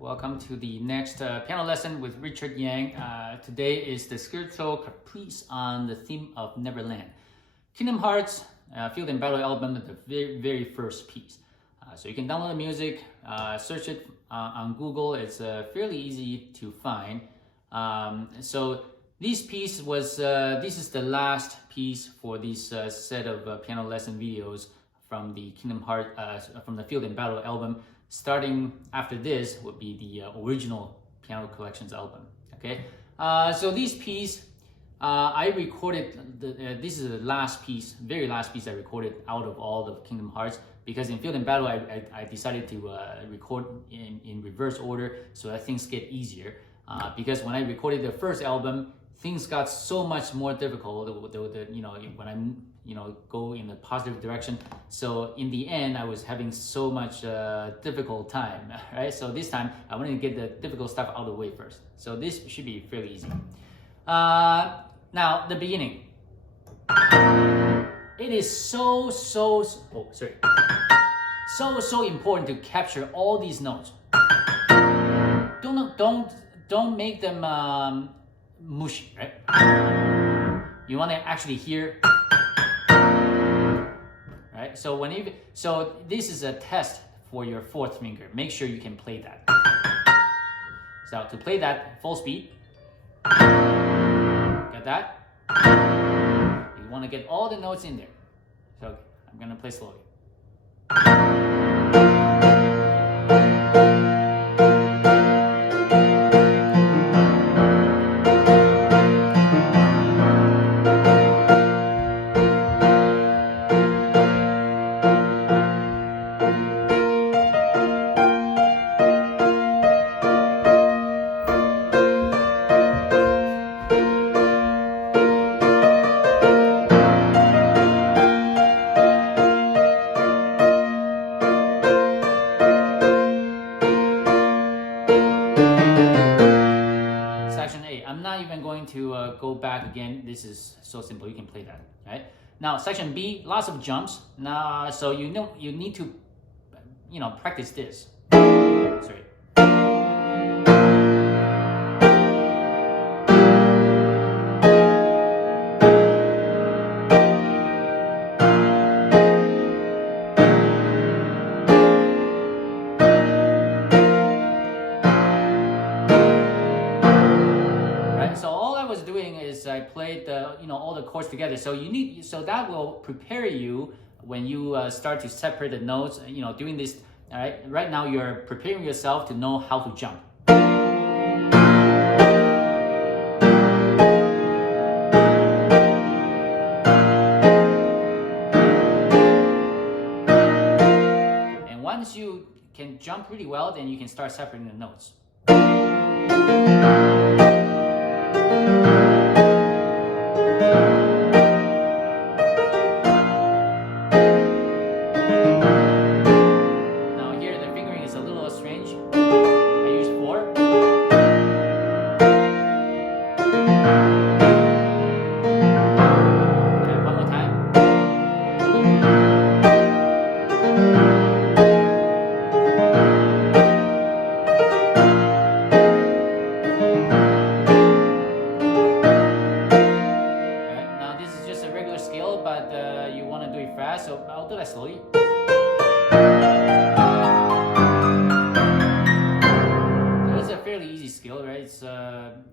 Welcome to the next piano lesson with Richard Yang. Today is the Scherzo Caprice on the theme of Neverland. Kingdom Hearts Field and Battle album, the very first piece. So you can download the music, search it on Google. It's fairly easy to find. So this piece was, this is the last piece for this set of piano lesson videos from the Kingdom Hearts, from the Field and Battle album. Starting after this would be the original Piano Collections album. Okay, so this piece I recorded. This is the last piece, very last piece I recorded out of all the Kingdom Hearts, because in Field and Battle I decided to record in reverse order so that things get easier. Because when I recorded the first album, things got so much more difficult. When I go in a positive direction. So in the end, I was having so much difficult time, right? So this time, I wanted to get the difficult stuff out of the way first. So this should be fairly easy. Now, the beginning. It is so important to capture all these notes. Don't make them mushy, right? You want to actually hear. Right? So this is a test for your fourth finger. Make sure you can play that. So to play that full speed, got that? You want to get all the notes in there. So I'm gonna play slowly. I'm not even going to go back again. This is so simple. You can play that, right? Now, section B, lots of jumps. Now, so you need to, practice this. Sorry. Doing is I played all the chords together. So that will prepare you when you start to separate the notes. Doing this. All right. Right now you're preparing yourself to know how to jump. And once you can jump really well, then you can start separating the notes. But you want to do it fast, so I'll do that slowly. So it's a fairly easy scale, right? It's and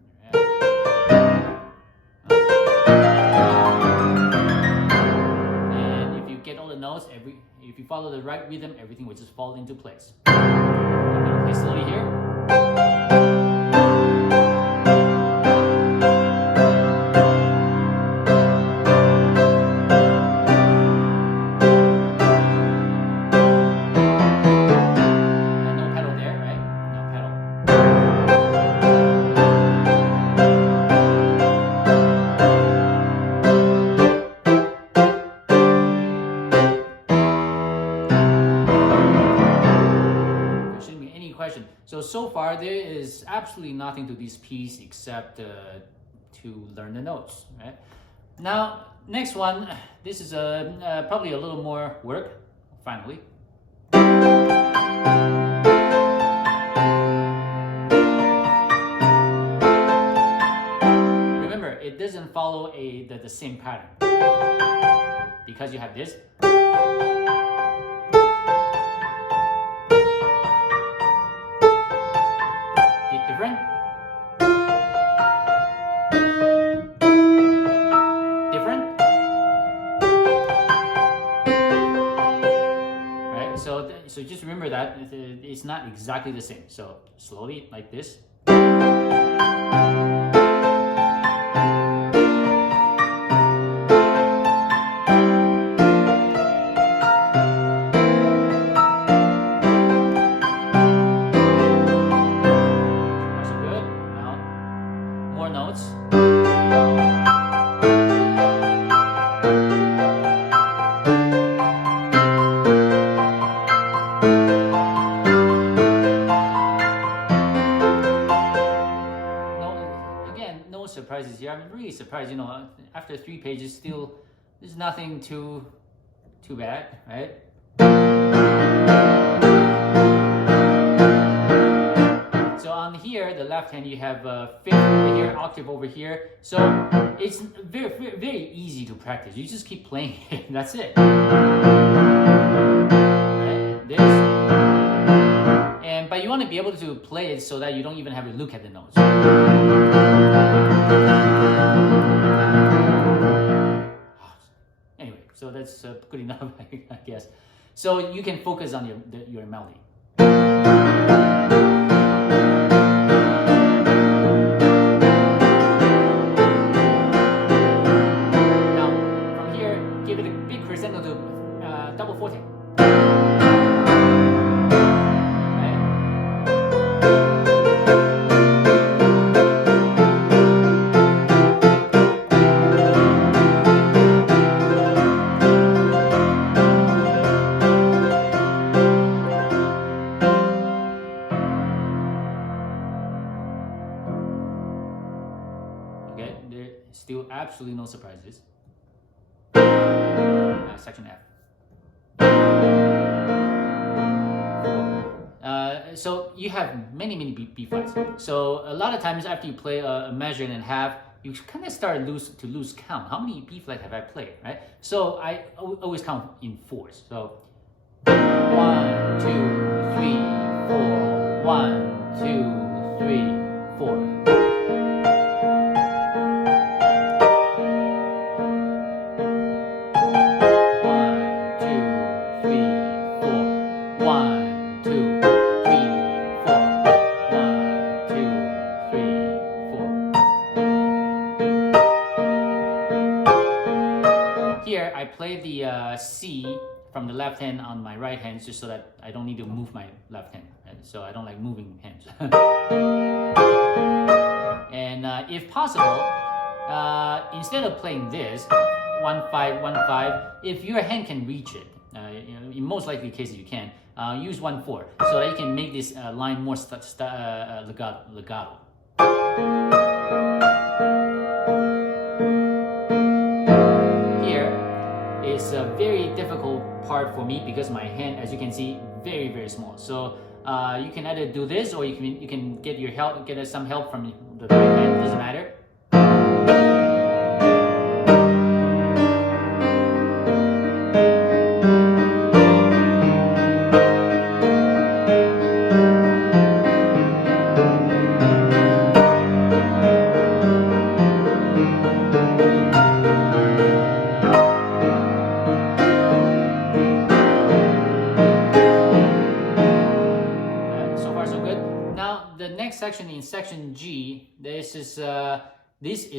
if you get all the notes, if you follow the right rhythm, everything will just fall into place. I'm gonna play slowly here. So far, there is absolutely nothing to this piece except to learn the notes. Right? Now, next one, this is probably a little more work, finally. the same pattern. Because you have this. Different. Different. Right? So just remember that it's not exactly the same. So slowly like this. Notes. Again, no surprises here. I'm really surprised, you know, after 3 pages still there's nothing too bad, right? On here, the left hand, you have fifth over here, octave over here. So it's very easy to practice. You just keep playing it. That's it. Right? This. But you want to be able to play it so that you don't even have to look at the notes. Anyway, so that's good enough, I guess. So you can focus on your melody. Double 40. Right? Okay, there's still absolutely no surprises. Section F. So you have many B flats. So a lot of times after you play a measure and a half, you kind of start to lose count. How many B flat have I played, right? So I always count in fours. So 1, 2, 3, 4. 1, 2, 3, 4. Here, I play the C from the left hand on my right hand just so that I don't need to move my left hand. Right? So I don't like moving hands. And if possible, instead of playing this, 1, 5, 1, 5, if your hand can reach it, you know, in most likely cases you can, use 1, 4 so that you can make this line more legato. It's a very difficult part for me because my hand, as you can see, very small. So you can either do this or you can get some help from the right hand. Doesn't matter. Section in section G, this is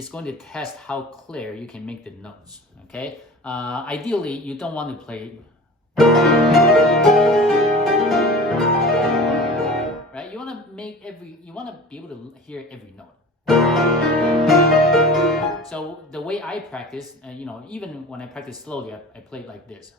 going to test how clear you can make the notes. Okay, ideally you don't want to play right. You want to be able to hear every note. So the way I practice, you know, even when I practice slowly, I play it like this.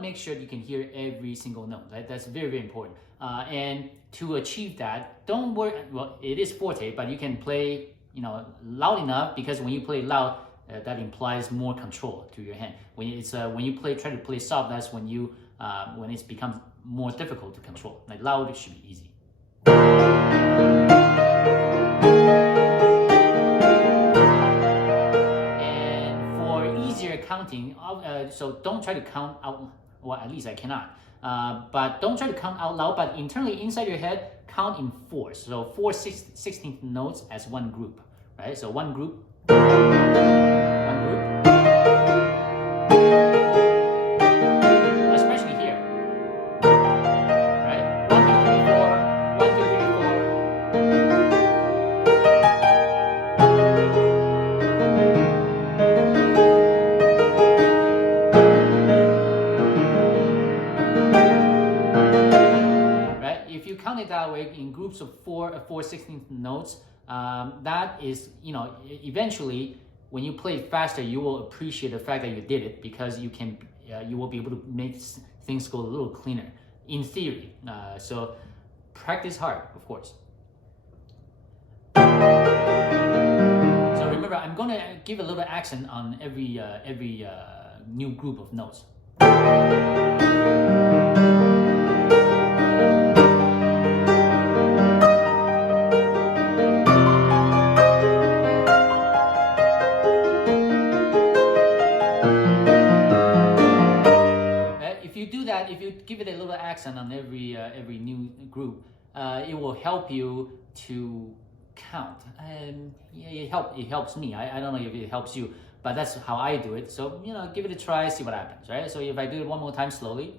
Make sure you can hear every single note, right? That's very important. And to achieve that, don't worry. Well, it is forte, but you can play loud enough, because when you play loud, that implies more control to your hand. When you try to play soft, that's when it becomes more difficult to control. Like loud, it should be easy. And for easier counting, so don't try to count out. Well, at least I cannot. But don't try to count out loud. But internally, inside your head, count in fours. So 4 16th notes as one group, right? So one group. Especially here, right? 1, 2, 3, 4. 1, 2, 3, 4. Right? If you count it that way in groups of 4 16th notes, that is, eventually, when you play it faster, you will appreciate the fact that you did it, because you will be able to make things go a little cleaner, in theory. So practice hard, of course. So remember, I'm going to give a little accent on every new group of notes. If you give it a little accent on every new group, it will help you to count. And it helps me. I don't know if it helps you, but that's how I do it. So give it a try, see what happens, right? So if I do it one more time slowly.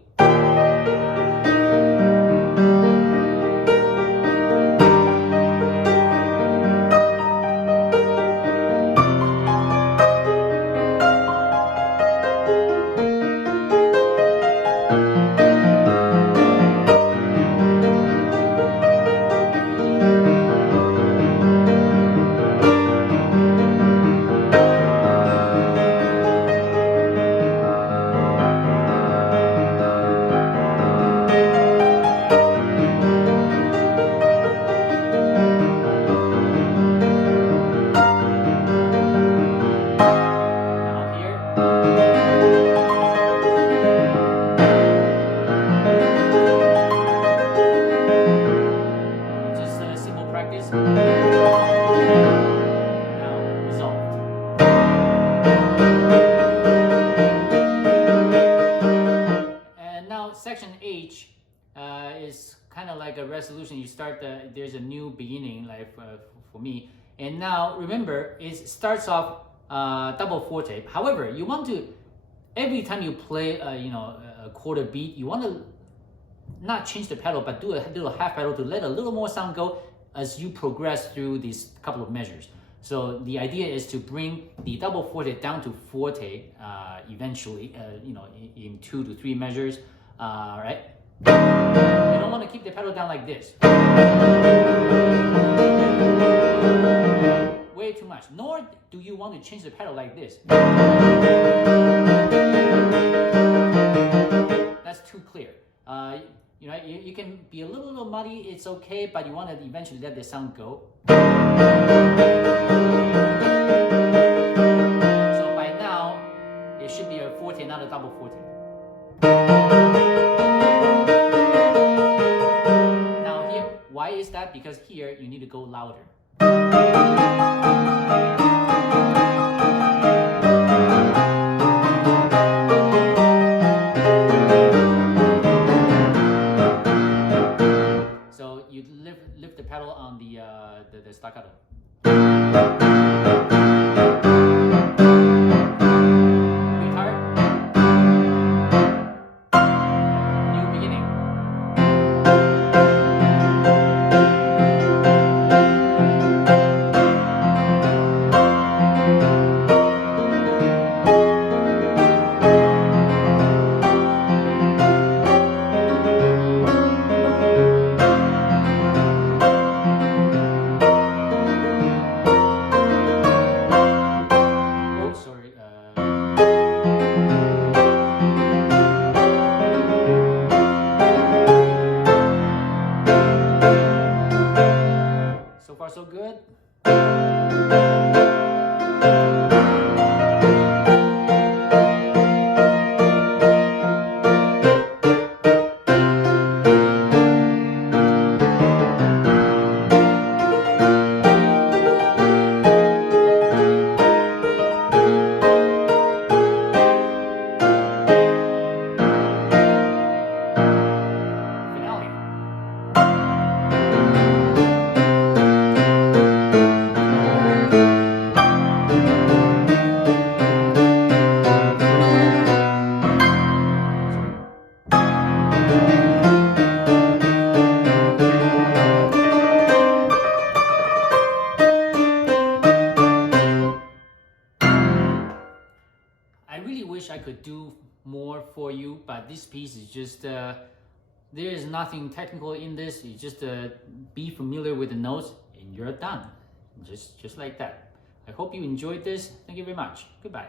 Section H is kind of like a resolution. You start there's a new beginning, like for me. And now remember, it starts off double forte. However, you want to, every time you play a quarter beat, you want to not change the pedal, but do a little half pedal to let a little more sound go as you progress through these couple of measures. So the idea is to bring the double forte down to forte eventually, in 2 to 3 measures. Right? You don't want to keep the pedal down like this. Way too much. Nor do you want to change the pedal like this. That's too clear. You can be a little muddy, it's okay, but you want to eventually let the sound go. So by now, it should be a forte, not a double forte. Now here, why is that? Because here you need to go louder. So you lift the pedal on the staccato. could do more for you, but this piece is just there is nothing technical in this. You just be familiar with the notes and you're done, just like that. I hope you enjoyed this. Thank you very much. Goodbye.